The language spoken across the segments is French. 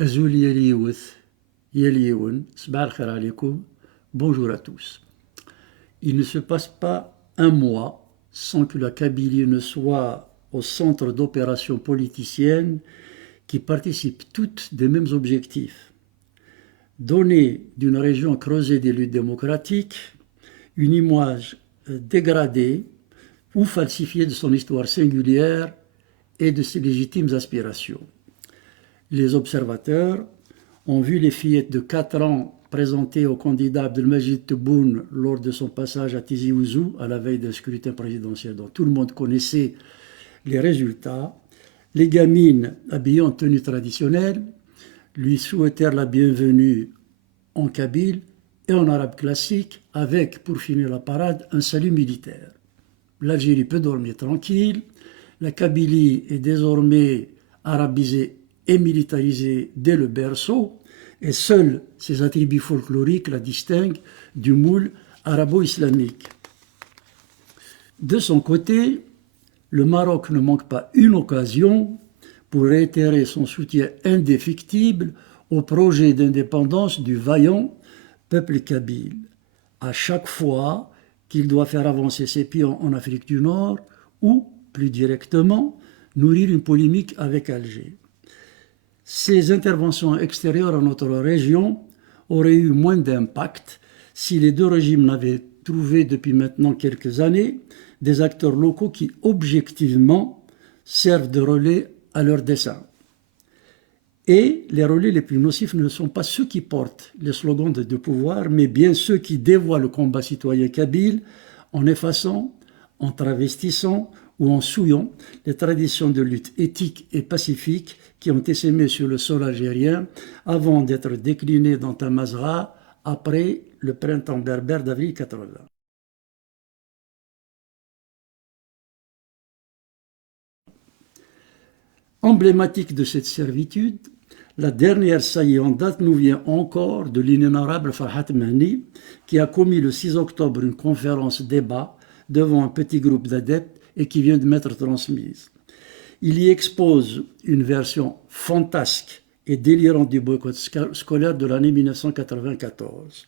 Azul Yeliout, Yelioun, Sbah al-Khair alaikum, bonjour à tous. Il ne se passe pas un mois sans que la Kabylie ne soit au centre d'opérations politiciennes qui participent toutes des mêmes objectifs. Donner d'une région creusée des luttes démocratiques une image dégradée ou falsifiée de son histoire singulière et de ses légitimes aspirations. Les observateurs ont vu les fillettes de 4 ans présentées au candidat Abdelmajid Tebboune lors de son passage à Tizi Ouzou à la veille d'un scrutin présidentiel dont tout le monde connaissait les résultats. Les gamines habillées en tenue traditionnelle lui souhaitèrent la bienvenue en kabyle et en arabe classique avec, pour finir la parade, un salut militaire. L'Algérie peut dormir tranquille, la Kabylie est désormais arabisée et militarisée dès le berceau, et seuls ses attributs folkloriques la distinguent du moule arabo-islamique. De son côté, le Maroc ne manque pas une occasion pour réitérer son soutien indéfectible au projet d'indépendance du vaillant peuple kabyle, à chaque fois qu'il doit faire avancer ses pions en Afrique du Nord ou, plus directement, nourrir une polémique avec Alger. Ces interventions extérieures à notre région auraient eu moins d'impact si les deux régimes n'avaient trouvé depuis maintenant quelques années des acteurs locaux qui, objectivement, servent de relais à leurs desseins. Et les relais les plus nocifs ne sont pas ceux qui portent les slogans de pouvoir, mais bien ceux qui dévoient le combat citoyen kabyle en effaçant, en travestissant ou en souillant les traditions de lutte éthique et pacifique qui ont essaimé sur le sol algérien avant d'être déclinées dans Tamazgha après le printemps berbère d'avril 80. Emblématique de cette servitude, la dernière saillie en date nous vient encore de l'inénarrable Farhat Mahni, qui a commis le 6 octobre une conférence débat devant un petit groupe d'adeptes et qui vient de m'être transmise. Il y expose une version fantasque et délirante du boycott scolaire de l'année 1994,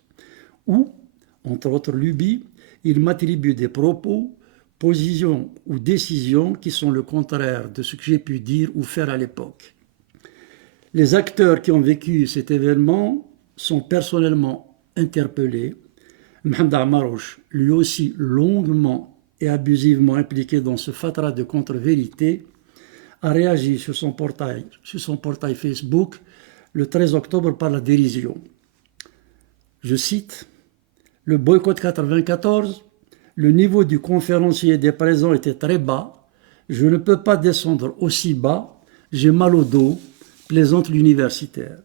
où, entre autres lubies, il m'attribue des propos, positions ou décisions qui sont le contraire de ce que j'ai pu dire ou faire à l'époque. Les acteurs qui ont vécu cet événement sont personnellement interpellés. Mohamed Amarouche, lui aussi longuement et abusivement impliqué dans ce fatras de contre-vérité, a réagi sur son portail Facebook le 13 octobre par la dérision. Je cite, « Le boycott 94, le niveau du conférencier des présents était très bas. Je ne peux pas descendre aussi bas. J'ai mal au dos, plaisante l'universitaire. »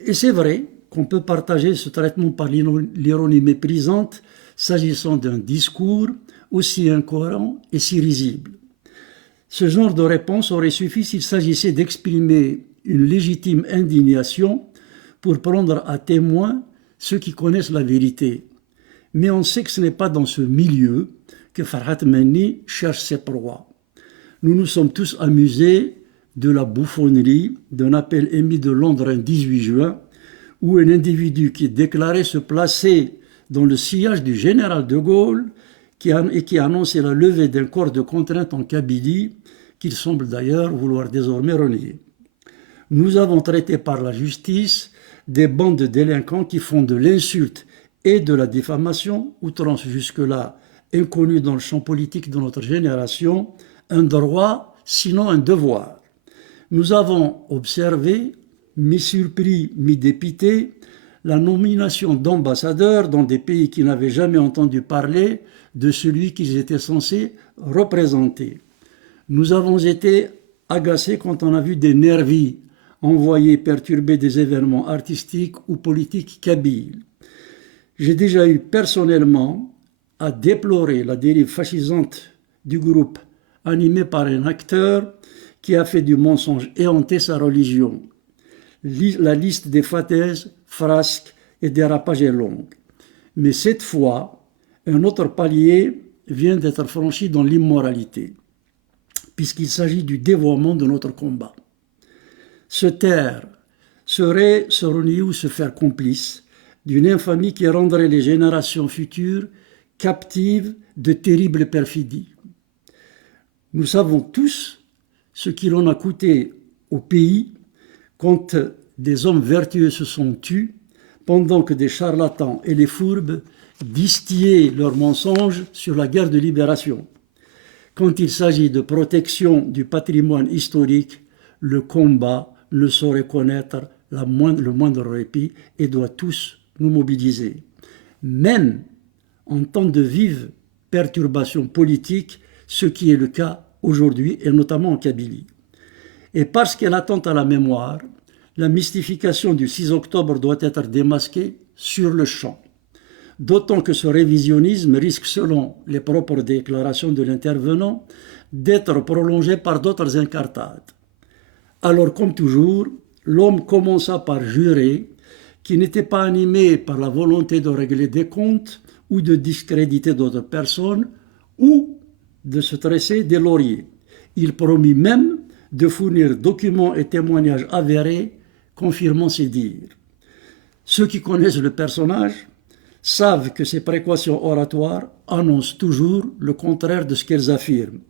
Et c'est vrai qu'on peut partager ce traitement par l'ironie méprisante s'agissant d'un discours aussi incohérent et si risible. Ce genre de réponse aurait suffi s'il s'agissait d'exprimer une légitime indignation pour prendre à témoin ceux qui connaissent la vérité. Mais on sait que ce n'est pas dans ce milieu que Farhat Mahni cherche ses proies. Nous nous sommes tous amusés de la bouffonnerie d'un appel émis de Londres un 18 juin, où un individu qui déclarait se placer dans le sillage du général de Gaulle et qui annonçait la levée d'un corps de contrainte en Kabylie, qu'il semble d'ailleurs vouloir désormais renier. Nous avons traité par la justice des bandes de délinquants qui font de l'insulte et de la diffamation, outrance jusque-là inconnue dans le champ politique de notre génération, un droit, sinon un devoir. Nous avons observé, mi-surpris, mi-dépité, la nomination d'ambassadeurs dans des pays qui n'avaient jamais entendu parler de celui qu'ils étaient censés représenter. Nous avons été agacés quand on a vu des nervis envoyés perturber des événements artistiques ou politiques kabyles. J'ai déjà eu personnellement à déplorer la dérive fascisante du groupe animé par un acteur qui a fait du mensonge éhonté sa religion. La liste des fataises, frasques et dérapages est longue. Mais cette fois, un autre palier vient d'être franchi dans l'immoralité, puisqu'il s'agit du dévoiement de notre combat. Se taire serait se renier ou se faire complice d'une infamie qui rendrait les générations futures captives de terribles perfidies. Nous savons tous ce qu'il en a coûté au pays quand des hommes vertueux se sont tus, pendant que des charlatans et les fourbes distillaient leurs mensonges sur la guerre de libération. Quand il s'agit de protection du patrimoine historique, le combat ne saurait connaître le moindre répit et doit tous nous mobiliser. Même en temps de vives perturbations politiques, ce qui est le cas aujourd'hui, et notamment en Kabylie. Et parce qu'elle attente à la mémoire, la mystification du 6 octobre doit être démasquée sur le champ. D'autant que ce révisionnisme risque, selon les propres déclarations de l'intervenant, d'être prolongé par d'autres incartades. Alors, comme toujours, l'homme commença par jurer qu'il n'était pas animé par la volonté de régler des comptes ou de discréditer d'autres personnes ou de se tresser des lauriers. Il promit même de fournir documents et témoignages avérés confirmant ses dires. Ceux qui connaissent le personnage savent que ces précautions oratoires annoncent toujours le contraire de ce qu'elles affirment.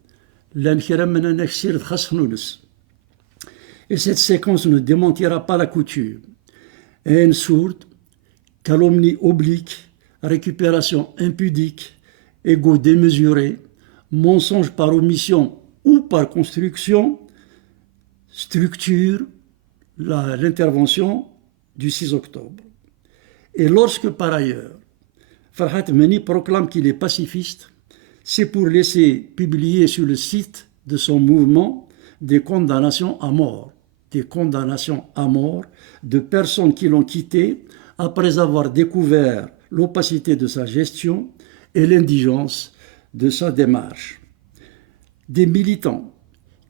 Et cette séquence ne démentira pas la coutume. Haine sourde, calomnie oblique, récupération impudique, égo démesuré, mensonge par omission ou par construction, structure l'intervention du 6 octobre. Et lorsque, par ailleurs, Farhat Meni proclame qu'il est pacifiste, c'est pour laisser publier sur le site de son mouvement des condamnations à mort de personnes qui l'ont quitté après avoir découvert l'opacité de sa gestion et l'indigence de sa démarche. Des militants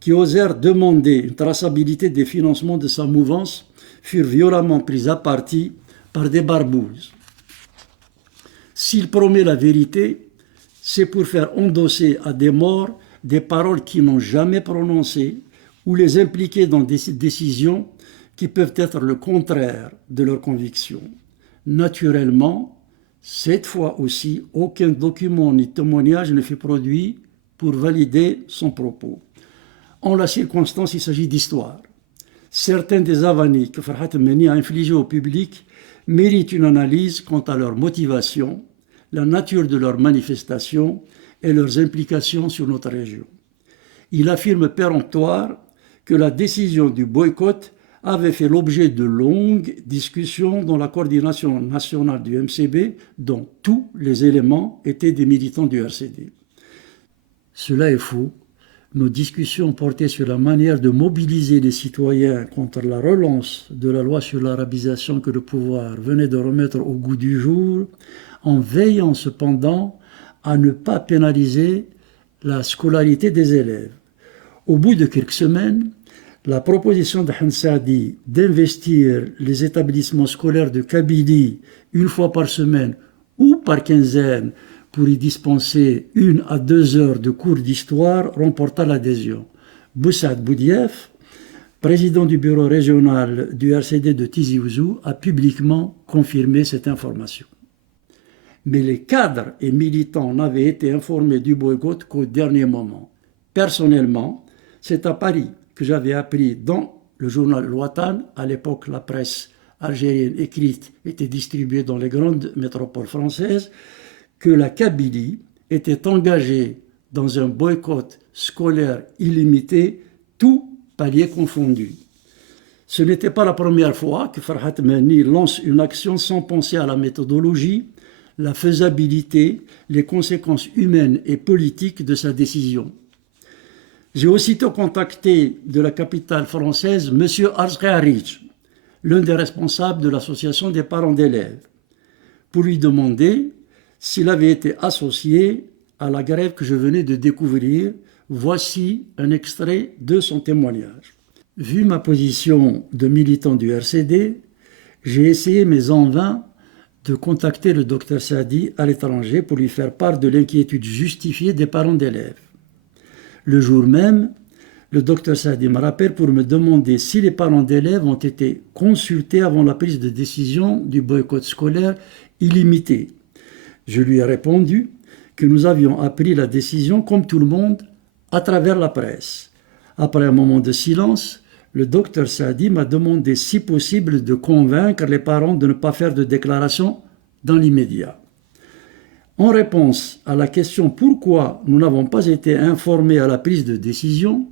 qui osèrent demander une traçabilité des financements de sa mouvance furent violemment pris à partie par des barbouzes. S'il promet la vérité, c'est pour faire endosser à des morts des paroles qu'ils n'ont jamais prononcées ou les impliquer dans des décisions qui peuvent être le contraire de leurs convictions. Naturellement, cette fois aussi, aucun document ni témoignage ne fut produit pour valider son propos. En la circonstance, il s'agit d'histoire. Certains des avanies que Farhat Meni a infligées au public méritent une analyse quant à leur motivation, la nature de leurs manifestations et leurs implications sur notre région. Il affirme péremptoire que la décision du boycott avait fait l'objet de longues discussions dans la coordination nationale du MCB, dont tous les éléments étaient des militants du RCD. Cela est faux. Nos discussions portaient sur la manière de mobiliser les citoyens contre la relance de la loi sur l'arabisation que le pouvoir venait de remettre au goût du jour, en veillant cependant à ne pas pénaliser la scolarité des élèves. Au bout de quelques semaines, la proposition de Hansadi d'investir les établissements scolaires de Kabylie une fois par semaine ou par quinzaine pour y dispenser 1 à 2 heures de cours d'histoire remporta l'adhésion. Boussad Boudief, président du bureau régional du RCD de Tizi Ouzou, a publiquement confirmé cette information. Mais les cadres et militants n'avaient été informés du boycott qu'au dernier moment. Personnellement, c'est à Paris que j'avais appris dans le journal L'Ouatan, à l'époque la presse algérienne écrite était distribuée dans les grandes métropoles françaises, que la Kabylie était engagée dans un boycott scolaire illimité, tout palier confondu. Ce n'était pas la première fois que Farhat Meni lance une action sans penser à la méthodologie, la faisabilité, les conséquences humaines et politiques de sa décision. J'ai aussitôt contacté de la capitale française M. Arzgharij, l'un des responsables de l'association des parents d'élèves, pour lui demander s'il avait été associé à la grève que je venais de découvrir. Voici un extrait de son témoignage. Vu ma position de militant du RCD, j'ai essayé mais en vain de contacter le docteur Sadi à l'étranger pour lui faire part de l'inquiétude justifiée des parents d'élèves. Le jour même, Le docteur Saadi me rappelle pour me demander si les parents d'élèves ont été consultés avant la prise de décision du boycott scolaire illimité. Je lui ai répondu que nous avions appris la décision, comme tout le monde, à travers la presse. Après un moment de silence, le docteur Saadi m'a demandé si possible de convaincre les parents de ne pas faire de déclaration dans l'immédiat. En réponse à la question pourquoi nous n'avons pas été informés à la prise de décision,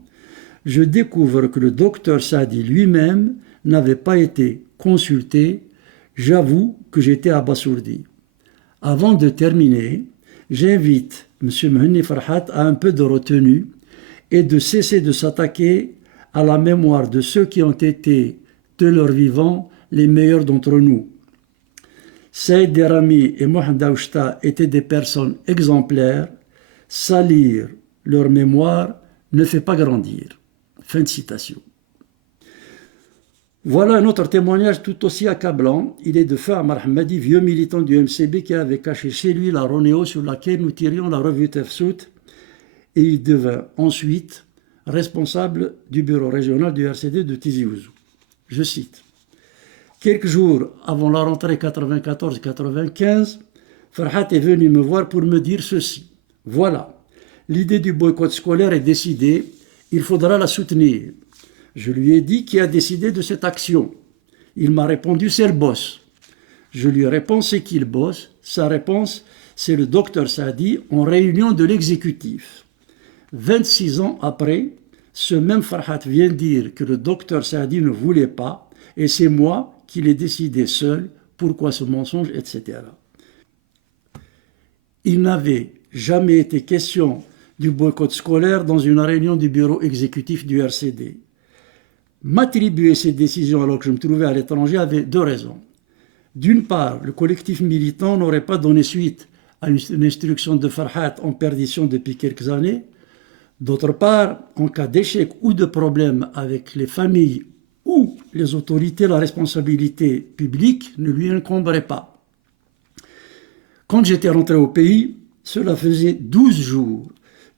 je découvre que le docteur Saadi lui-même n'avait pas été consulté. J'avoue que j'étais abasourdi. Avant de terminer, j'invite M. Mhenni Farhat à un peu de retenue et de cesser de s'attaquer à la mémoire de ceux qui ont été, de leur vivant, les meilleurs d'entre nous. Saïd Derami et Mohamed Aouchta étaient des personnes exemplaires. Salir leur mémoire ne fait pas grandir. Fin de citation. Voilà un autre témoignage tout aussi accablant. Il est de feu Ammar Hamadi, vieux militant du MCB qui avait caché chez lui la Ronéo sur laquelle nous tirions la revue Tefsout, et il devint ensuite responsable du bureau régional du RCD de Tizi Ouzou. Je cite. Quelques jours avant la rentrée 94-95, Farhat est venu me voir pour me dire ceci. Voilà, l'idée du boycott scolaire est décidée, il faudra la soutenir. Je lui ai dit qui a décidé de cette action. Il m'a répondu, c'est le boss. Je lui réponds, c'est qui le boss? Sa réponse, c'est le docteur Saadi en réunion de l'exécutif. 26 ans après, ce même Farhat vient dire que le docteur Saadi ne voulait pas, et c'est moi qui l'ai décidé seul, pourquoi ce mensonge, etc. Il n'avait jamais été question du boycott scolaire dans une réunion du bureau exécutif du RCD. M'attribuer ces décisions alors que je me trouvais à l'étranger avait deux raisons. D'une part, le collectif militant n'aurait pas donné suite à une instruction de Farhat en perdition depuis quelques années. D'autre part, en cas d'échec ou de problème avec les familles ou les autorités, la responsabilité publique ne lui incomberait pas. Quand j'étais rentré au pays, cela faisait 12 jours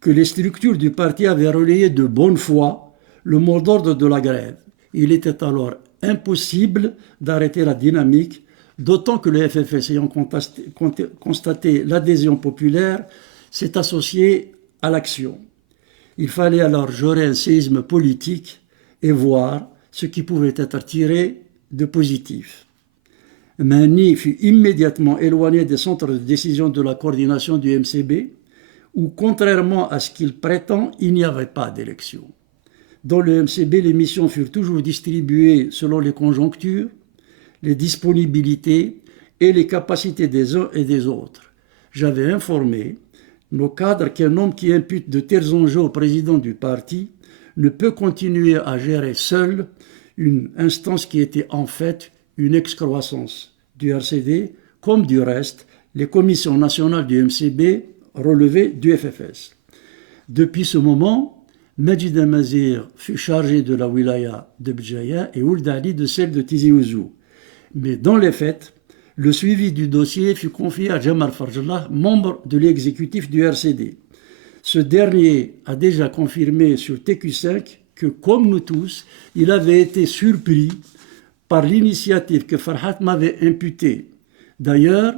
que les structures du parti avaient relayé de bonne foi le mot d'ordre de la grève. Il était alors impossible d'arrêter la dynamique, d'autant que le FFS, ayant constaté l'adhésion populaire, s'est associé à l'action. Il fallait alors gérer un séisme politique et voir ce qui pouvait être tiré de positif. Mhenni fut immédiatement éloigné des centres de décision de la coordination du MCB, où, contrairement à ce qu'il prétend, il n'y avait pas d'élection. Dans le MCB, les missions furent toujours distribuées selon les conjonctures, les disponibilités et les capacités des uns et des autres. J'avais informé nos cadres qu'un homme qui impute de tels enjeux au président du parti ne peut continuer à gérer seul une instance qui était en fait une excroissance du RCD, comme du reste les commissions nationales du MCB relevées du FFS. Depuis ce moment, Majid Amazir fut chargé de la wilaya de Bjaya et Ould Ali de celle de Tizi Ouzou. Mais dans les faits, le suivi du dossier fut confié à Jamal Farjallah, membre de l'exécutif du RCD. Ce dernier a déjà confirmé sur TQ5 que, comme nous tous, il avait été surpris par l'initiative que Farhat m'avait imputée. D'ailleurs,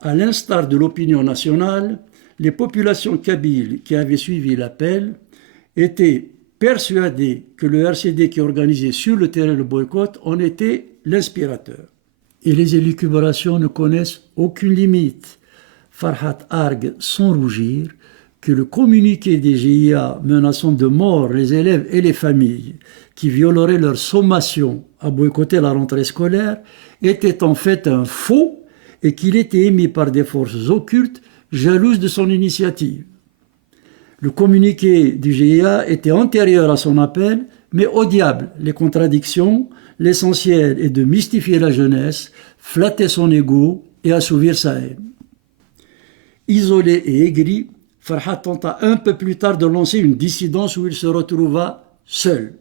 à l'instar de l'opinion nationale, les populations kabyles qui avaient suivi l'appel étaient persuadées que le RCD qui organisait sur le terrain le boycott en était l'inspirateur. Et les élucubrations ne connaissent aucune limite. Farhat argue sans rougir que le communiqué des GIA menaçant de mort les élèves et les familles qui violeraient leur sommation à boycotter la rentrée scolaire était en fait un faux et qu'il était émis par des forces occultes jalouses de son initiative. Le communiqué du GIA était antérieur à son appel, mais au diable les contradictions. L'essentiel est de mystifier la jeunesse, flatter son ego et assouvir sa haine. Isolé et aigri, Farhat tenta un peu plus tard de lancer une dissidence où il se retrouva seul.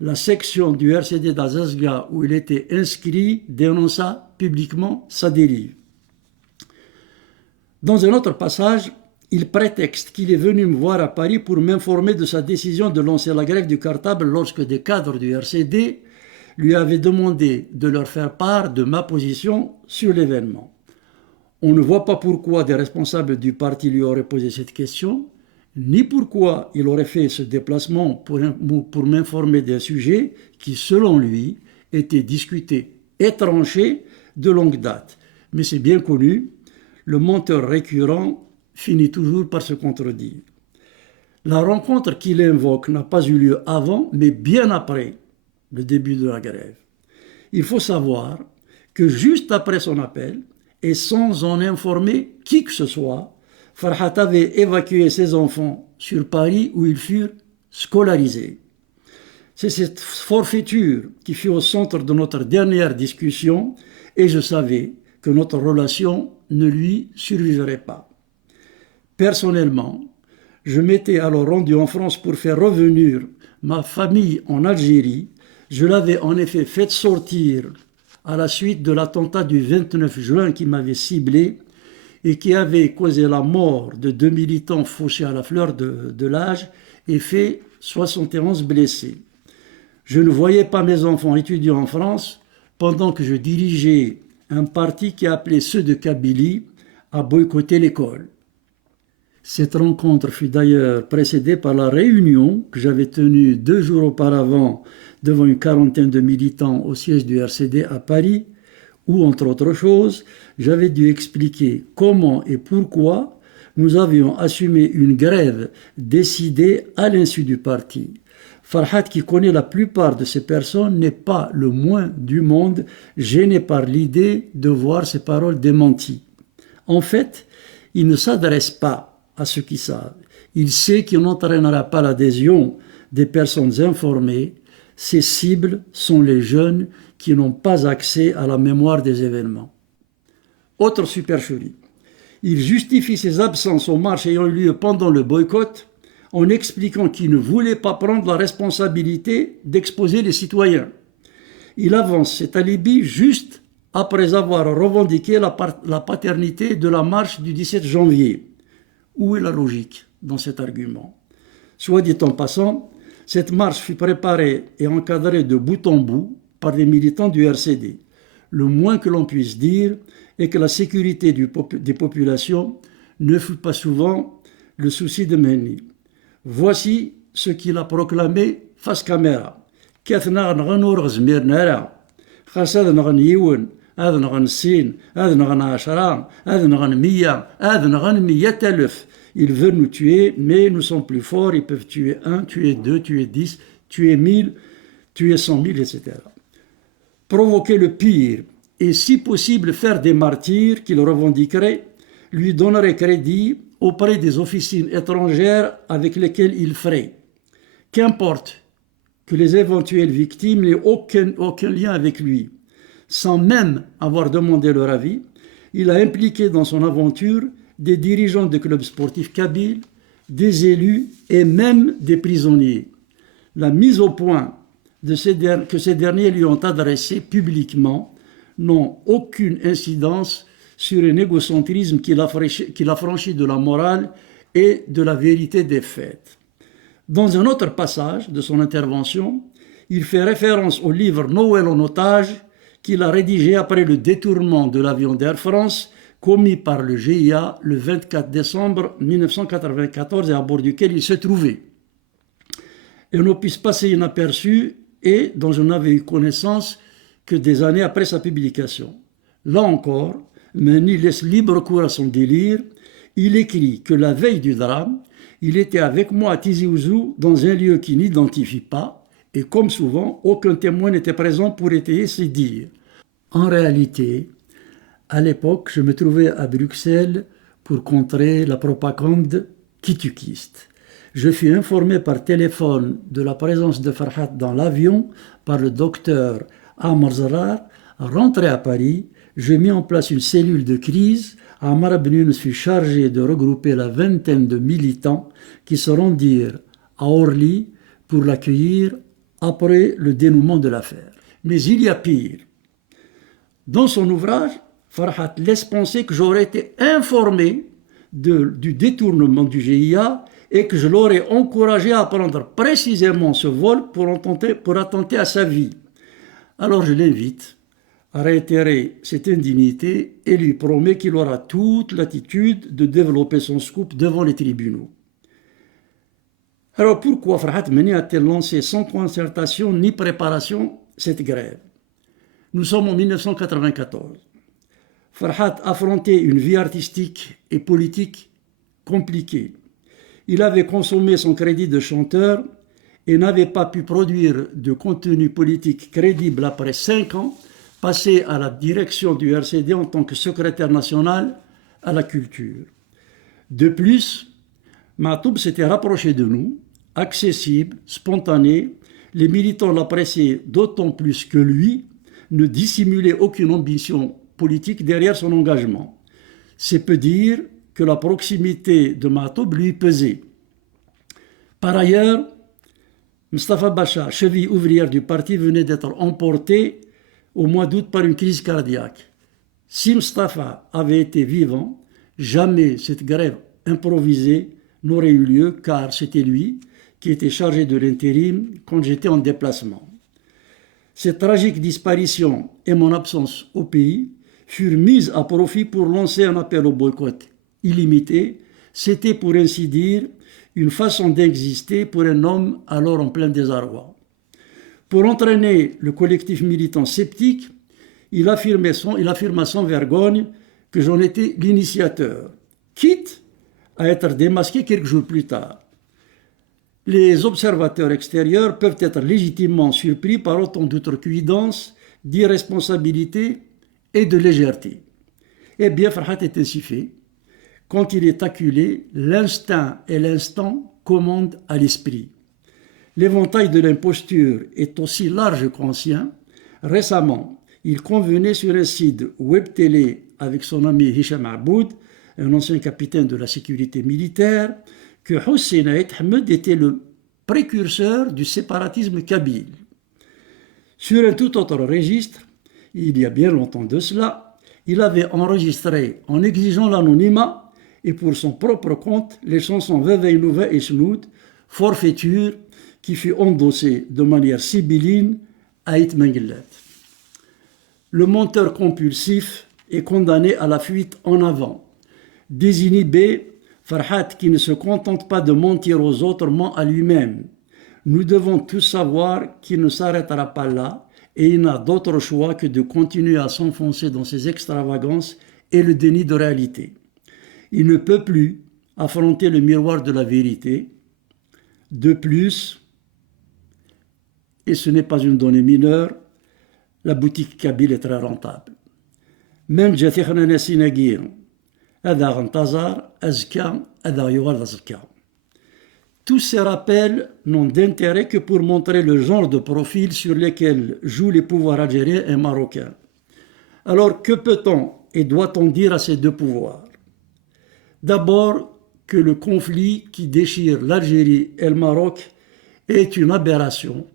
La section du RCD d'Azazga où il était inscrit dénonça publiquement sa dérive. Dans un autre passage, Il prétexte qu'il est venu me voir à Paris pour m'informer de sa décision de lancer la grève du cartable lorsque des cadres du RCD lui avaient demandé de leur faire part de ma position sur l'événement. On ne voit pas pourquoi des responsables du parti lui auraient posé cette question, ni pourquoi il aurait fait ce déplacement pour m'informer d'un sujet qui, selon lui, était discuté et tranché de longue date. Mais c'est bien connu, le menteur récurrent finit toujours par se contredire. La rencontre qu'il invoque n'a pas eu lieu avant, mais bien après le début de la grève. Il faut savoir que juste après son appel, et sans en informer qui que ce soit, Farhat avait évacué ses enfants sur Paris où ils furent scolarisés. C'est cette forfaiture qui fut au centre de notre dernière discussion et je savais que notre relation ne lui survivrait pas. Personnellement, je m'étais alors rendu en France pour faire revenir ma famille en Algérie. Je l'avais en effet fait sortir à la suite de l'attentat du 29 juin qui m'avait ciblé et qui avait causé la mort de 2 militants fauchés à la fleur de l'âge et fait 71 blessés. Je ne voyais pas mes enfants étudier en France pendant que je dirigeais un parti qui appelait ceux de Kabylie à boycotter l'école. Cette rencontre fut d'ailleurs précédée par la réunion que j'avais tenue 2 jours auparavant devant une quarantaine de militants au siège du RCD à Paris, où, entre autres choses, j'avais dû expliquer comment et pourquoi nous avions assumé une grève décidée à l'insu du parti. Farhat, qui connaît la plupart de ces personnes, n'est pas le moins du monde gêné par l'idée de voir ses paroles démenties. En fait, il ne s'adresse pas à ceux qui savent. Il sait qu'il n'entraînera pas l'adhésion des personnes informées. Ses cibles sont les jeunes qui n'ont pas accès à la mémoire des événements. Autre supercherie. Il justifie ses absences aux marches ayant eu lieu pendant le boycott en expliquant qu'il ne voulait pas prendre la responsabilité d'exposer les citoyens. Il avance cet alibi juste après avoir revendiqué la paternité de la marche du 17 janvier. Où est la logique dans cet argument? Soit dit en passant, cette marche fut préparée et encadrée de bout en bout par des militants du RCD. Le moins que l'on puisse dire est que la sécurité des populations ne fut pas souvent le souci de Menni. Voici ce qu'il a proclamé face caméra. هذا نغن سين هذا نغن عشرة هذا نغن مية هذا نغن مية ألف. Ils veulent nous tuer, mais nous sommes plus forts, ils peuvent tuer 1, tuer 2, tuer 10, tuer 1000, tuer 100 000, etc. Provoquer le pire et si possible faire des martyrs qu'il revendiquerait, lui donnerait crédit auprès des officines étrangères avec lesquelles il ferait. Qu'importe que les éventuelles victimes n'aient aucun lien avec lui. Sans même avoir demandé leur avis, il a impliqué dans son aventure des dirigeants de clubs sportifs kabyles, des élus et même des prisonniers. La mise au point que ces derniers lui ont adressé publiquement n'ont aucune incidence sur un égocentrisme qu'il a franchi de la morale et de la vérité des faits. Dans un autre passage de son intervention, il fait référence au livre Noël en otage qu'il a rédigé après le détournement de l'avion d'Air France commis par le GIA le 24 décembre 1994 et à bord duquel il se trouvait. Et on ne puisse passer inaperçu et dont je n'avais eu connaissance que des années après sa publication. Là encore, Menni laisse libre cours à son délire. Il écrit que la veille du drame, il était avec moi à Tizi Ouzou dans un lieu qu'il n'identifie pas et comme souvent, aucun témoin n'était présent pour étayer ses dires. En réalité, à l'époque, je me trouvais à Bruxelles pour contrer la propagande kitukiste. Je fus informé par téléphone de la présence de Farhat dans l'avion par le docteur Amar Zarar. Rentré à Paris, je mis en place une cellule de crise. Amar Ben Younes fut chargé de regrouper la vingtaine de militants qui se rendirent à Orly pour l'accueillir après le dénouement de l'affaire. Mais il y a pire. Dans son ouvrage, Farhat laisse penser que j'aurais été informé du détournement du GIA et que je l'aurais encouragé à prendre précisément ce vol pour attenter à sa vie. Alors je l'invite à réitérer cette indignité et lui promet qu'il aura toute l'attitude de développer son scoop devant les tribunaux. Alors pourquoi Farhat Meni a-t-elle lancé sans concertation ni préparation cette grève? Nous sommes en 1994. Farhat affrontait une vie artistique et politique compliquée. Il avait consommé son crédit de chanteur et n'avait pas pu produire de contenu politique crédible après 5 ans passés à la direction du RCD en tant que secrétaire national à la culture. De plus, Matoub s'était rapproché de nous, accessible, spontané. Les militants l'appréciaient d'autant plus que lui ne dissimulait aucune ambition politique derrière son engagement. C'est peu dire que la proximité de Matoub lui pesait. Par ailleurs, Mustafa Bacha, cheville ouvrière du parti, venait d'être emporté au mois d'août par une crise cardiaque. Si Mustafa avait été vivant, jamais cette grève improvisée n'aurait eu lieu car c'était lui qui était chargé de l'intérim quand j'étais en déplacement. Cette tragique disparition et mon absence au pays furent mises à profit pour lancer un appel au boycott illimité. C'était pour ainsi dire une façon d'exister pour un homme alors en plein désarroi. Pour entraîner le collectif militant sceptique, il affirma sans vergogne que j'en étais l'initiateur, quitte à être démasqué quelques jours plus tard. Les observateurs extérieurs peuvent être légitimement surpris par autant d'outrecuidance, d'irresponsabilité et de légèreté. Eh bien, Farhat est ainsi fait. Quand il est acculé, l'instinct et l'instant commandent à l'esprit. L'éventail de l'imposture est aussi large qu'ancien. Récemment, il convenait sur un site web télé avec son ami Hicham Aboud, un ancien capitaine de la sécurité militaire, que Hossein Aït Ahmed était le précurseur du séparatisme kabyle. Sur un tout autre registre, il y a bien longtemps de cela, il avait enregistré en exigeant l'anonymat et pour son propre compte les chansons Veveï Nouva et Snoud, forfaiture qui fut endossée de manière sibylline à Aït Mengellet. Le menteur compulsif est condamné à la fuite en avant. Désinhibé, Farhat qui ne se contente pas de mentir aux autres ment à lui-même. Nous devons tous savoir qu'il ne s'arrêtera pas là et il n'a d'autre choix que de continuer à s'enfoncer dans ses extravagances et le déni de réalité. Il ne peut plus affronter le miroir de la vérité. De plus, et ce n'est pas une donnée mineure, la boutique kabyle est très rentable. Même Jatikhna Nassinagir, tous ces rappels n'ont d'intérêt que pour montrer le genre de profil sur lesquels jouent les pouvoirs algériens et marocains. Alors que peut-on et doit-on dire à ces deux pouvoirs? D'abord que le conflit qui déchire l'Algérie et le Maroc est une aberration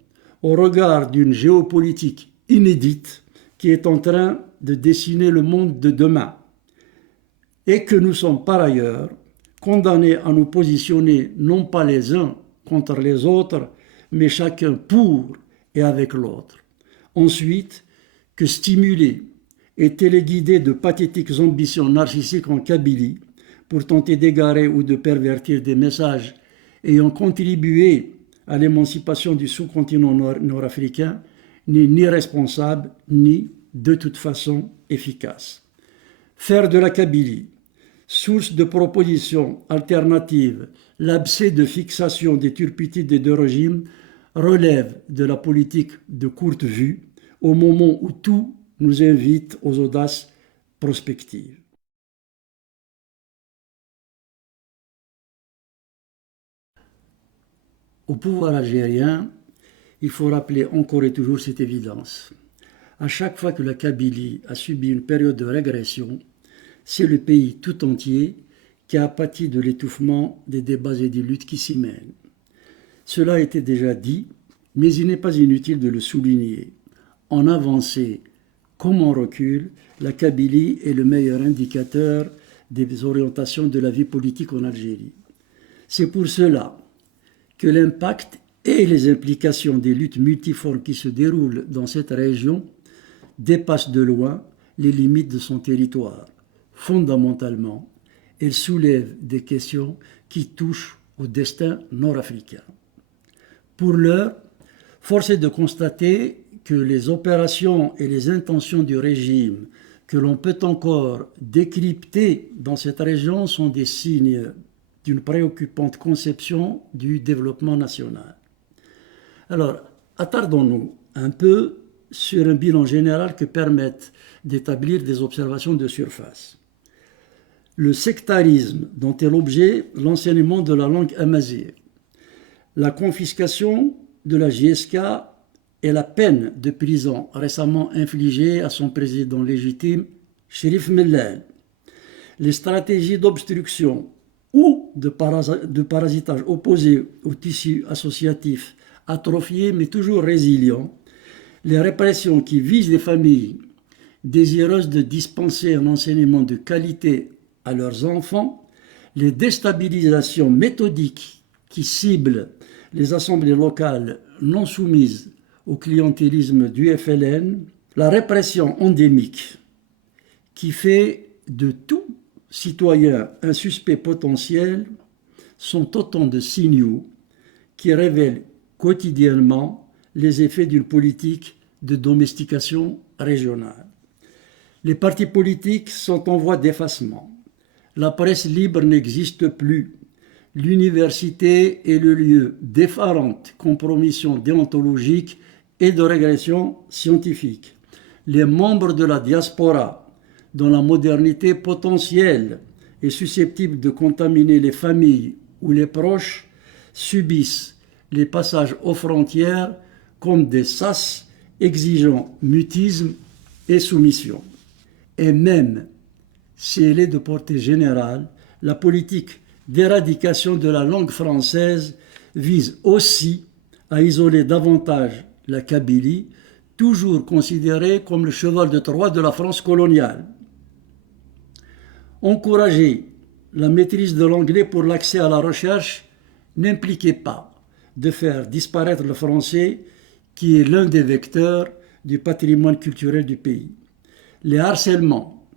au regard d'une géopolitique inédite qui est en train de dessiner le monde de demain. Et que nous sommes par ailleurs condamnés à nous positionner non pas les uns contre les autres, mais chacun pour et avec l'autre. Ensuite, que stimulés et téléguidés de pathétiques ambitions narcissiques en Kabylie pour tenter d'égarer ou de pervertir des messages ayant contribué à l'émancipation du sous-continent nord-africain n'est ni responsable ni, de toute façon, efficace. Faire de la Kabylie source de propositions alternatives, l'abcès de fixation des turpitudes des deux régimes relève de la politique de courte vue au moment où tout nous invite aux audaces prospectives. Au pouvoir algérien, il faut rappeler encore et toujours cette évidence. À chaque fois que la Kabylie a subi une période de régression, c'est le pays tout entier qui a pâti de l'étouffement des débats et des luttes qui s'y mènent. Cela a été déjà dit, mais il n'est pas inutile de le souligner. En avancée comme en recul, la Kabylie est le meilleur indicateur des orientations de la vie politique en Algérie. C'est pour cela que l'impact et les implications des luttes multiformes qui se déroulent dans cette région dépassent de loin les limites de son territoire. Fondamentalement, elle soulève des questions qui touchent au destin nord-africain. Pour l'heure, force est de constater que les opérations et les intentions du régime que l'on peut encore décrypter dans cette région sont des signes d'une préoccupante conception du développement national. Alors, attardons-nous un peu sur un bilan général que permettent d'établir des observations de surface. Le sectarisme dont est l'objet l'enseignement de la langue amazigh, la confiscation de la JSK et la peine de prison récemment infligée à son président légitime, Cherif Mellal, les stratégies d'obstruction ou de parasitage opposées au tissu associatif atrophié mais toujours résilient, les répressions qui visent les familles désireuses de dispenser un enseignement de qualité à leurs enfants, les déstabilisations méthodiques qui ciblent les assemblées locales non soumises au clientélisme du FLN, la répression endémique qui fait de tout citoyen un suspect potentiel sont autant de signaux qui révèlent quotidiennement les effets d'une politique de domestication régionale. Les partis politiques sont en voie d'effacement. La presse libre n'existe plus. L'université est le lieu d'effarantes compromissions déontologiques et de régression scientifique. Les membres de la diaspora, dont la modernité potentielle est susceptible de contaminer les familles ou les proches, subissent les passages aux frontières comme des sas exigeant mutisme et soumission. Et même si elle est de portée générale, la politique d'éradication de la langue française vise aussi à isoler davantage la Kabylie, toujours considérée comme le cheval de Troie de la France coloniale. Encourager la maîtrise de l'anglais pour l'accès à la recherche n'impliquait pas de faire disparaître le français, qui est l'un des vecteurs du patrimoine culturel du pays. Les harcèlements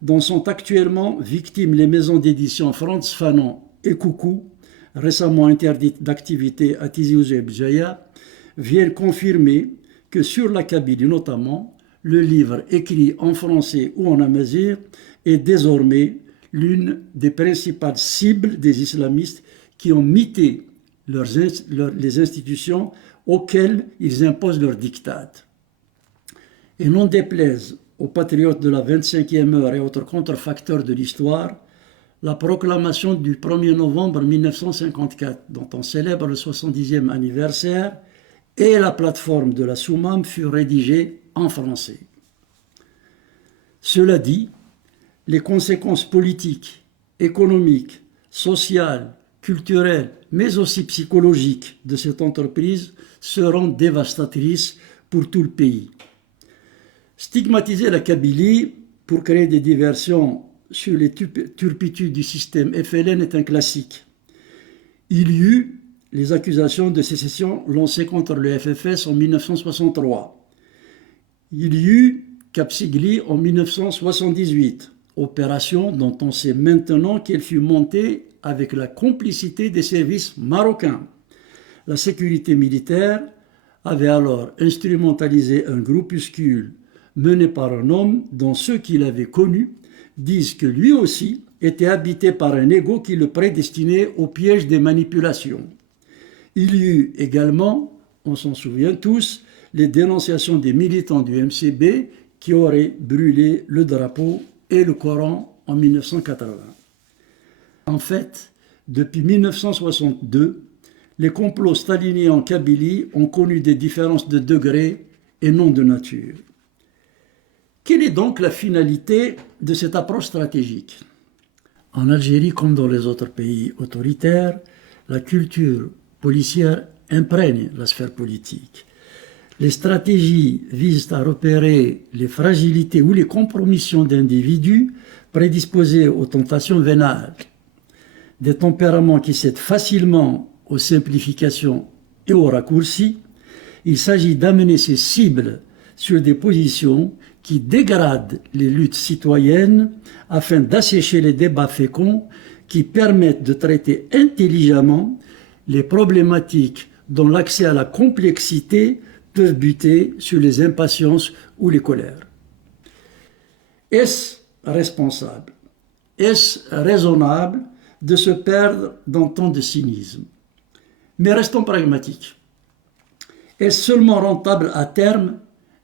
dont sont actuellement victimes les maisons d'édition Frantz Fanon et Coucou, récemment interdites d'activité à Tizi Ouzou et Bjaya, viennent confirmer que sur la Kabylie notamment, le livre écrit en français ou en amazigh est désormais l'une des principales cibles des islamistes qui ont mité les institutions auxquelles ils imposent leur diktat. Et n'en déplaise aux patriotes de la 25e heure et autres contrefacteurs de l'histoire, la proclamation du 1er novembre 1954, dont on célèbre le 70e anniversaire, et la plateforme de la Soumam furent rédigées en français. Cela dit, les conséquences politiques, économiques, sociales, culturelles, mais aussi psychologiques de cette entreprise seront dévastatrices pour tout le pays. Stigmatiser la Kabylie pour créer des diversions sur les turpitudes du système FLN est un classique. Il y eut les accusations de sécession lancées contre le FFS en 1963. Il y eut Capsigli en 1978, opération dont on sait maintenant qu'elle fut montée avec la complicité des services marocains. La sécurité militaire avait alors instrumentalisé un groupuscule mené par un homme dont ceux qui l'avaient connu disent que lui aussi était habité par un ego qui le prédestinait au piège des manipulations. Il y eut également, on s'en souvient tous, les dénonciations des militants du MCB qui auraient brûlé le drapeau et le Coran en 1980. En fait, depuis 1962, les complots staliniens en Kabylie ont connu des différences de degrés et non de nature. Quelle est donc la finalité de cette approche stratégique ? En Algérie, comme dans les autres pays autoritaires, la culture policière imprègne la sphère politique. Les stratégies visent à repérer les fragilités ou les compromissions d'individus prédisposés aux tentations vénales, des tempéraments qui cèdent facilement aux simplifications et aux raccourcis, il s'agit d'amener ces cibles sur des positions qui dégradent les luttes citoyennes afin d'assécher les débats féconds qui permettent de traiter intelligemment les problématiques dont l'accès à la complexité peuvent buter sur les impatiences ou les colères. Est-ce responsable? Est-ce raisonnable de se perdre dans tant de cynisme? Mais restons pragmatiques. Est-ce seulement rentable à terme,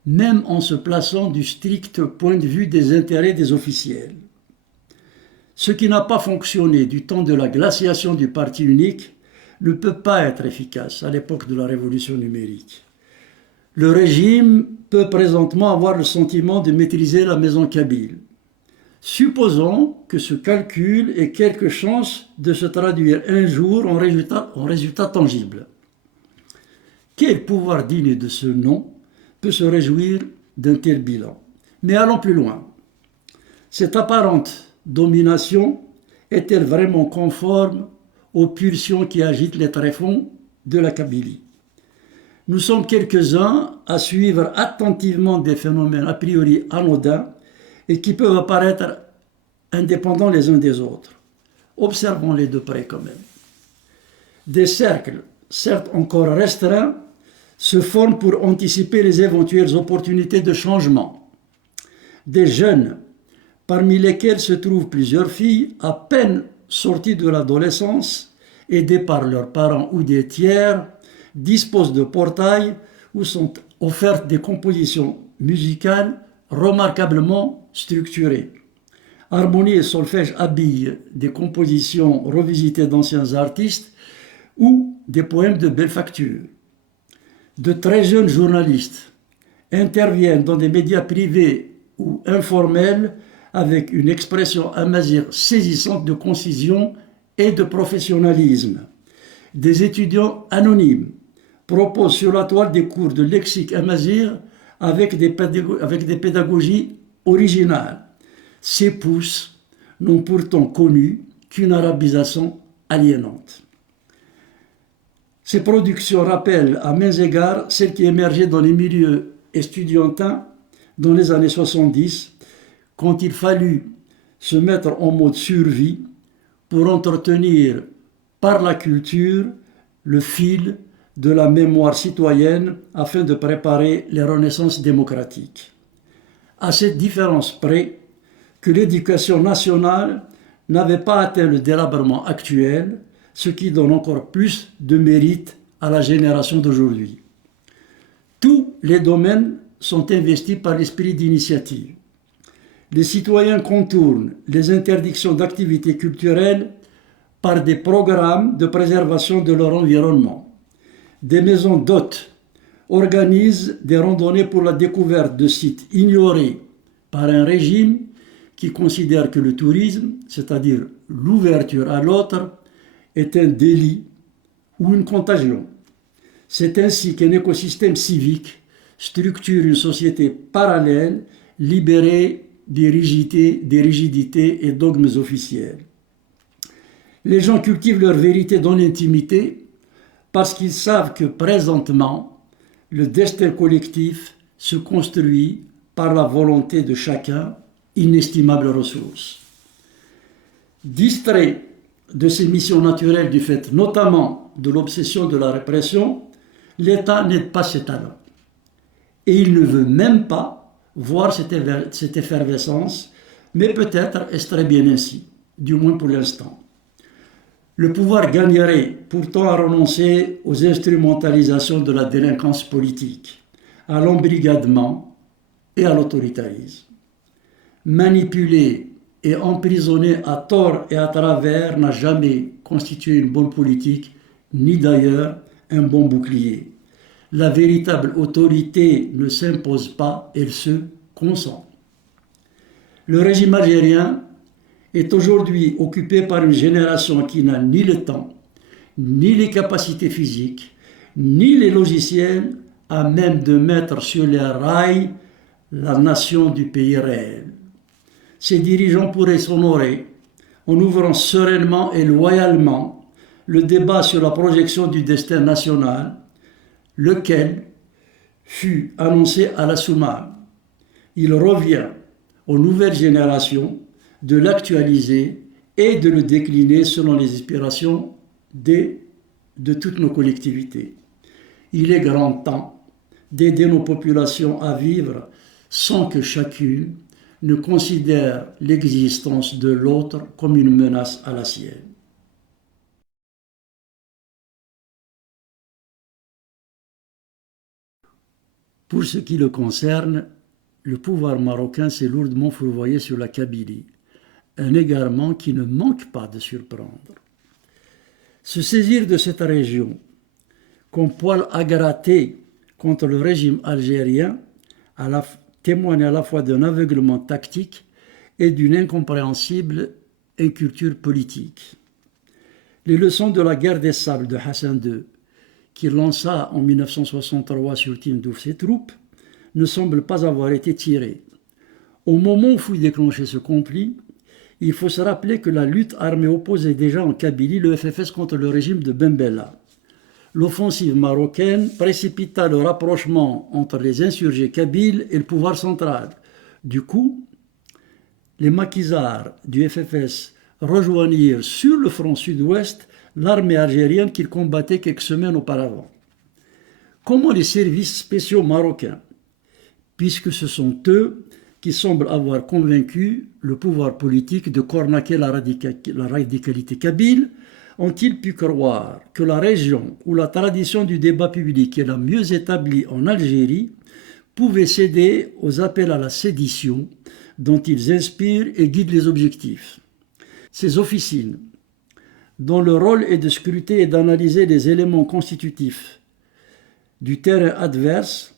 même en se plaçant du strict point de vue des intérêts des officiels? Ce qui n'a pas fonctionné du temps de la glaciation du parti unique ne peut pas être efficace à l'époque de la révolution numérique. Le régime peut présentement avoir le sentiment de maîtriser la maison kabyle. Supposons que ce calcul ait quelque chance de se traduire un jour en résultat tangible. Quel pouvoir digne de ce nom peut se réjouir d'un tel bilan? Mais allons plus loin. Cette apparente domination est-elle vraiment conforme aux pulsions qui agitent les tréfonds de la Kabylie? Nous sommes quelques-uns à suivre attentivement des phénomènes a priori anodins et qui peuvent apparaître indépendants les uns des autres. Observons-les de près quand même. Des cercles, certes encore restreints, se forment pour anticiper les éventuelles opportunités de changement. Des jeunes, parmi lesquels se trouvent plusieurs filles à peine sorties de l'adolescence, aidées par leurs parents ou des tiers, disposent de portails où sont offertes des compositions musicales remarquablement structurées. Harmonie et solfège habillent des compositions revisitées d'anciens artistes ou des poèmes de belle facture. De très jeunes journalistes interviennent dans des médias privés ou informels avec une expression amazigh saisissante de concision et de professionnalisme. Des étudiants anonymes proposent sur la toile des cours de lexique amazigh avec des pédagogies originales. Ces pousses n'ont pourtant connu qu'une arabisation aliénante. Ces productions rappellent à mains égards celles qui émergeaient dans les milieux estudiantins dans les années 70, quand il fallut se mettre en mode survie pour entretenir par la culture le fil de la mémoire citoyenne afin de préparer les renaissances démocratiques. À cette différence près que l'éducation nationale n'avait pas atteint le délabrement actuel, ce qui donne encore plus de mérite à la génération d'aujourd'hui. Tous les domaines sont investis par l'esprit d'initiative. Les citoyens contournent les interdictions d'activités culturelles par des programmes de préservation de leur environnement. Des maisons d'hôtes organisent des randonnées pour la découverte de sites ignorés par un régime qui considère que le tourisme, c'est-à-dire l'ouverture à l'autre, est un délit ou une contagion. C'est ainsi qu'un écosystème civique structure une société parallèle, libérée des rigidités et dogmes officiels. Les gens cultivent leur vérité dans l'intimité parce qu'ils savent que présentement, le destin collectif se construit par la volonté de chacun, inestimable ressource. Distrait de ses missions naturelles du fait notamment de l'obsession de la répression, l'État n'aide pas ses talents. Et il ne veut même pas voir cette effervescence, mais peut-être est-ce très bien ainsi, du moins pour l'instant. Le pouvoir gagnerait pourtant à renoncer aux instrumentalisations de la délinquance politique, à l'embrigadement et à l'autoritarisme. Manipuler et emprisonner à tort et à travers n'a jamais constitué une bonne politique, ni d'ailleurs un bon bouclier. La véritable autorité ne s'impose pas, elle se consent. Le régime algérien est aujourd'hui occupé par une génération qui n'a ni le temps, ni les capacités physiques, ni les logiciels à même de mettre sur les rails la nation du pays réel. ses dirigeants pourraient s'honorer en ouvrant sereinement et loyalement le débat sur la projection du destin national, lequel fut annoncé à la Soumane. Il revient aux nouvelles générations de l'actualiser et de le décliner selon les inspirations de toutes nos collectivités. Il est grand temps d'aider nos populations à vivre sans que chacune ne considère l'existence de l'autre comme une menace à la sienne. Pour ce qui le concerne, le pouvoir marocain s'est lourdement fourvoyé sur la Kabylie, un égarement qui ne manque pas de surprendre. Se saisir de cette région comme poil à gratter contre le régime algérien témoigne à la fois d'un aveuglement tactique et d'une incompréhensible inculture politique. Les leçons de la guerre des sables de Hassan II, qui lança en 1963 sur Tindouf ses troupes, ne semblent pas avoir été tirées. Au moment où fut déclenché ce conflit, il faut se rappeler que la lutte armée opposait déjà en Kabylie le FFS contre le régime de Ben Bella. L'offensive marocaine précipita le rapprochement entre les insurgés kabyles et le pouvoir central. Du coup, les maquisards du FFS rejoignirent sur le front sud-ouest l'armée algérienne qu'ils combattaient quelques semaines auparavant. Comment les services spéciaux marocains, puisque ce sont eux qui semblent avoir convaincu le pouvoir politique de cornaquer la radicalité kabyle, ont-ils pu croire que la région où la tradition du débat public est la mieux établie en Algérie pouvait céder aux appels à la sédition dont ils inspirent et guident les objectifs? Ces officines, dont le rôle est de scruter et d'analyser les éléments constitutifs du terrain adverse,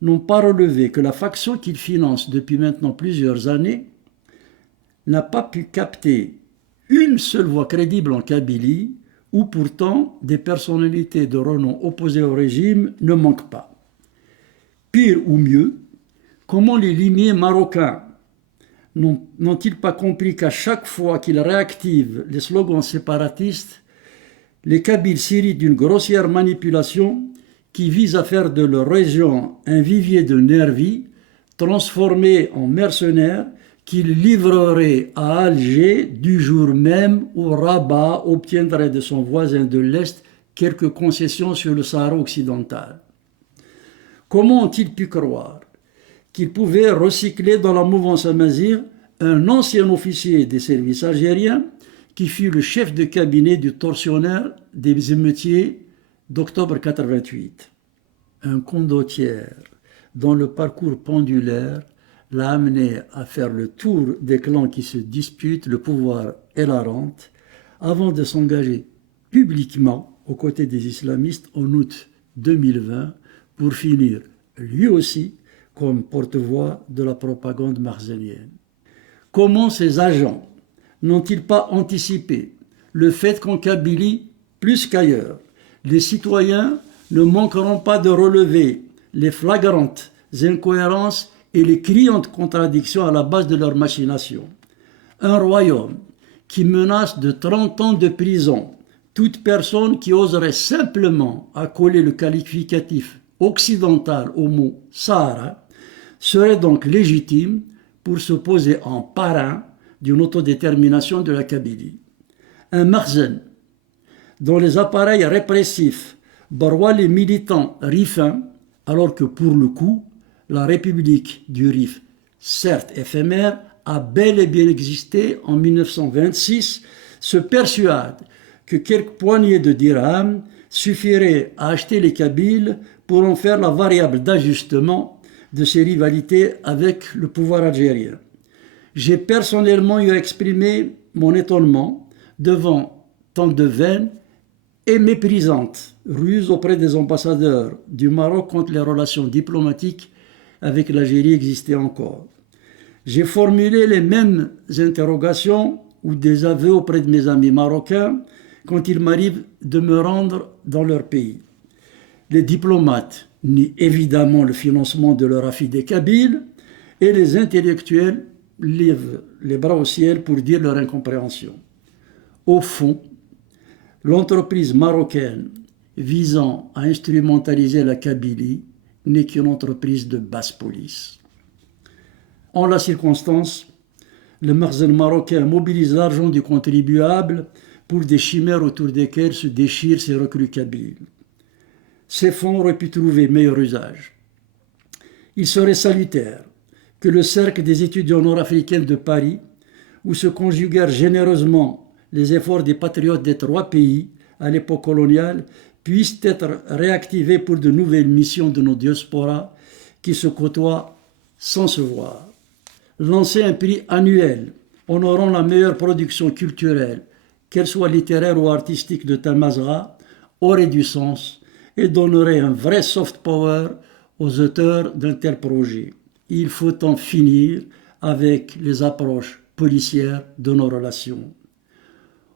n'ont pas relevé que la faction qu'ils financent depuis maintenant plusieurs années n'a pas pu capter une seule voix crédible en Kabylie, où pourtant des personnalités de renom opposées au régime ne manquent pas. Pire ou mieux, comment les limiers marocains n'ont-ils pas compris qu'à chaque fois qu'ils réactivent les slogans séparatistes, les Kabyles s'irritent d'une grossière manipulation qui vise à faire de leur région un vivier de nervis transformés en mercenaires qu'ils livreraient à Alger du jour même où Rabat obtiendrait de son voisin de l'Est quelques concessions sur le Sahara occidental. Comment ont-ils pu croire qu'ils pouvaient recycler dans la mouvance amazigh un ancien officier des services algériens qui fut le chef de cabinet du tortionnaire des émeutiers d'octobre 88. Un condottière dont le parcours pendulaire l'a amené à faire le tour des clans qui se disputent le pouvoir et la rente, avant de s'engager publiquement aux côtés des islamistes en août 2020 pour finir lui aussi comme porte-voix de la propagande marzénienne. Comment ces agents n'ont-ils pas anticipé le fait qu'en Kabylie, plus qu'ailleurs, les citoyens ne manqueront pas de relever les flagrantes incohérences et les criantes contradictions à la base de leur machination. Un royaume qui menace de 30 ans de prison toute personne qui oserait simplement accoler le qualificatif occidental au mot Sahara serait donc légitime pour se poser en parrain d'une autodétermination de la Kabylie. Un Marzen dont les appareils répressifs broient les militants rifins, alors que pour le coup, la République du Rif, certes éphémère, a bel et bien existé en 1926, se persuade que quelques poignées de dirhams suffiraient à acheter les Kabyles pour en faire la variable d'ajustement de ses rivalités avec le pouvoir algérien. J'ai personnellement eu à exprimer mon étonnement devant tant de vaines et méprisantes ruses auprès des ambassadeurs du Maroc quand les relations diplomatiques avec l'Algérie existaient encore. J'ai formulé les mêmes interrogations ou des aveux auprès de mes amis marocains quand il m'arrive de me rendre dans leur pays. Les diplomates nient évidemment le financement de leur affidé kabyle et les intellectuels lèvent les bras au ciel pour dire leur incompréhension. Au fond, l'entreprise marocaine visant à instrumentaliser la Kabylie n'est qu'une entreprise de basse police. En la circonstance, le Makhzen marocain mobilise l'argent du contribuable pour des chimères autour desquelles se déchirent ses recrues kabyles. Ces fonds auraient pu trouver meilleur usage. Il serait salutaire que le cercle des étudiants nord-africains de Paris, où se conjuguèrent généreusement les efforts des patriotes des 3 pays à l'époque coloniale, puisse être réactivé pour de nouvelles missions de nos diasporas qui se côtoient sans se voir. Lancer un prix annuel honorant la meilleure production culturelle, qu'elle soit littéraire ou artistique de Tamazgha, aurait du sens et donnerait un vrai soft power aux auteurs d'un tel projet. Il faut en finir avec les approches policières de nos relations.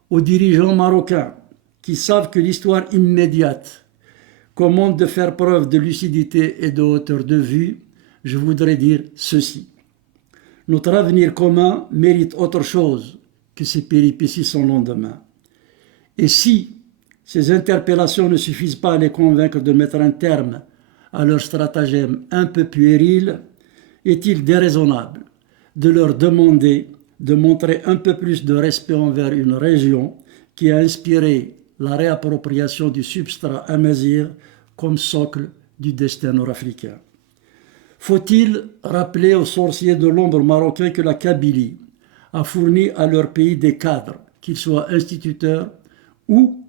Aux dirigeants marocains qui savent que l'histoire immédiate commande de faire preuve de lucidité et de hauteur de vue, je voudrais dire ceci. Notre avenir commun mérite autre chose que ces péripéties sans lendemain. Et si ces interpellations ne suffisent pas à les convaincre de mettre un terme à leur stratagème un peu puéril, est-il déraisonnable de leur demander de montrer un peu plus de respect envers une région qui a inspiré la réappropriation du substrat amazigh comme socle du destin nord-africain? Faut-il rappeler aux sorciers de l'ombre marocains que la Kabylie a fourni à leur pays des cadres, qu'ils soient instituteurs ou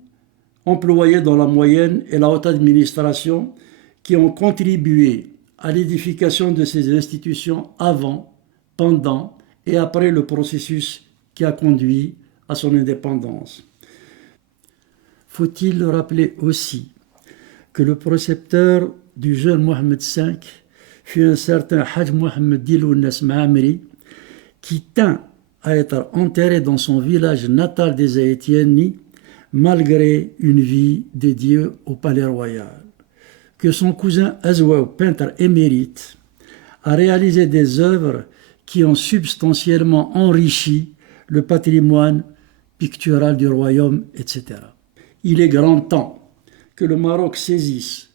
employés dans la moyenne et la haute administration, qui ont contribué à l'édification de ces institutions avant, pendant et après le processus qui a conduit à son indépendance. Faut-il rappeler aussi que le précepteur du jeune Mohamed V fut un certain Hajj Mohamed Dilounes Maamri, qui tint à être enterré dans son village natal des Haïtiennes malgré une vie dédiée au palais royal, que son cousin Azwaou, peintre émérite, a réalisé des œuvres qui ont substantiellement enrichi le patrimoine pictural du royaume, etc. Il est grand temps que le Maroc saisisse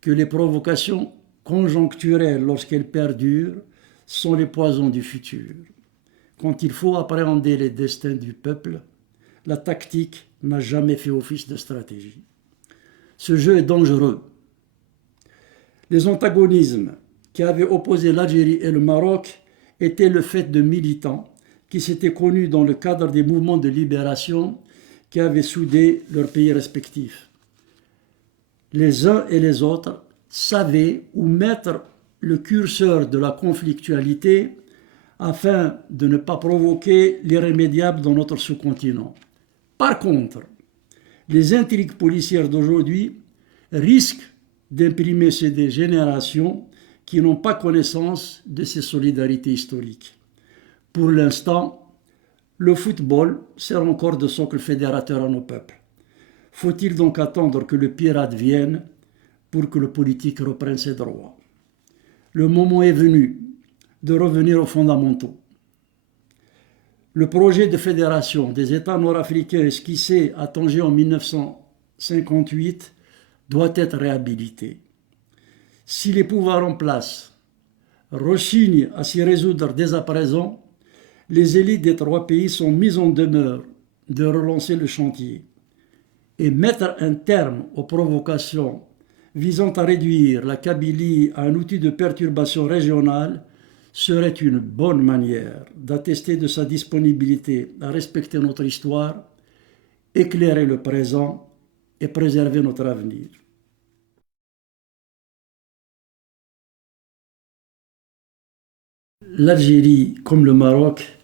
que les provocations conjoncturelles, lorsqu'elles perdurent, sont les poisons du futur. Quand il faut appréhender les destins du peuple, la tactique n'a jamais fait office de stratégie. Ce jeu est dangereux. Les antagonismes qui avaient opposé l'Algérie et le Maroc étaient le fait de militants qui s'étaient connus dans le cadre des mouvements de libération qui avaient soudé leurs pays respectifs. Les uns et les autres savaient où mettre le curseur de la conflictualité afin de ne pas provoquer l'irrémédiable dans notre sous-continent. Par contre, les intrigues policières d'aujourd'hui risquent d'imprimer chez des générations qui n'ont pas connaissance de ces solidarités historiques. Pour l'instant, le football sert encore de socle fédérateur à nos peuples. Faut-il donc attendre que le pire advienne pour que le politique reprenne ses droits? Le moment est venu de revenir aux fondamentaux. Le projet de fédération des États nord-africains esquissé à Tanger en 1958 doit être réhabilité. Si les pouvoirs en place rechignent à s'y résoudre dès à présent, les élites des 3 pays sont mises en demeure de relancer le chantier et mettre un terme aux provocations visant à réduire la Kabylie à un outil de perturbation régionale serait une bonne manière d'attester de sa disponibilité à respecter notre histoire, éclairer le présent et préserver notre avenir. L'Algérie, comme le Maroc,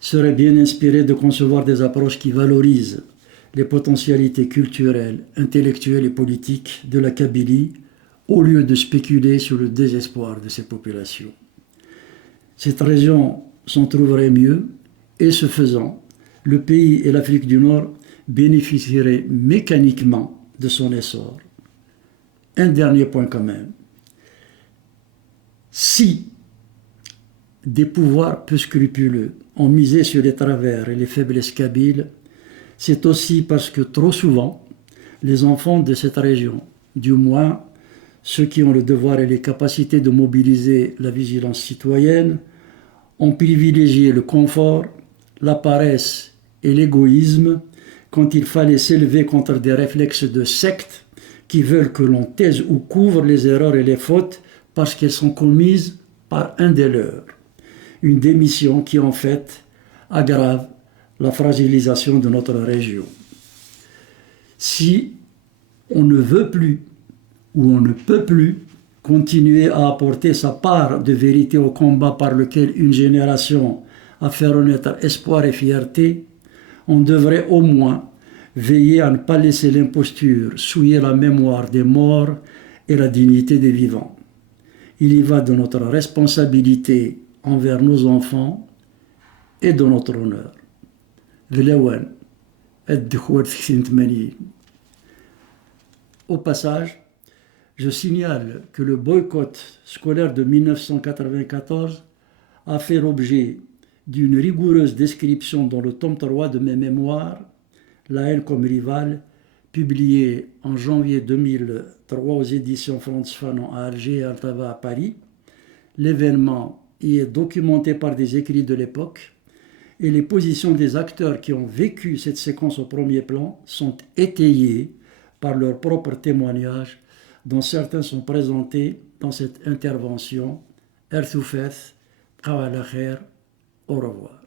serait bien inspirée de concevoir des approches qui valorisent les potentialités culturelles, intellectuelles et politiques de la Kabylie au lieu de spéculer sur le désespoir de ses populations. Cette région s'en trouverait mieux et ce faisant, le pays et l'Afrique du Nord bénéficieraient mécaniquement de son essor. Un dernier point quand même. Si des pouvoirs peu scrupuleux ont misé sur les travers et les faiblesses kabyles, c'est aussi parce que trop souvent, les enfants de cette région, du moins ceux qui ont le devoir et les capacités de mobiliser la vigilance citoyenne, ont privilégié le confort, la paresse et l'égoïsme quand il fallait s'élever contre des réflexes de secte qui veulent que l'on taise ou couvre les erreurs et les fautes parce qu'elles sont commises par un des leurs. Une démission qui en fait aggrave la fragilisation de notre région. Si on ne veut plus ou on ne peut plus continuer à apporter sa part de vérité au combat par lequel une génération a fait renaître espoir et fierté, on devrait au moins veiller à ne pas laisser l'imposture souiller la mémoire des morts et la dignité des vivants. Il y va de notre responsabilité envers nos enfants et de notre honneur. Au passage, je signale que le boycott scolaire de 1994 a fait l'objet d'une rigoureuse description dans le tome 3 de mes mémoires, La haine comme rivale, publié en janvier 2003 aux éditions Frantz Fanon à Alger et Altava à Paris. L'événement y est documenté par des écrits de l'époque et les positions des acteurs qui ont vécu cette séquence au premier plan sont étayées par leurs propres témoignages, dont certains sont présentés dans cette intervention. Erthoufeth, Kawal Khair, au revoir.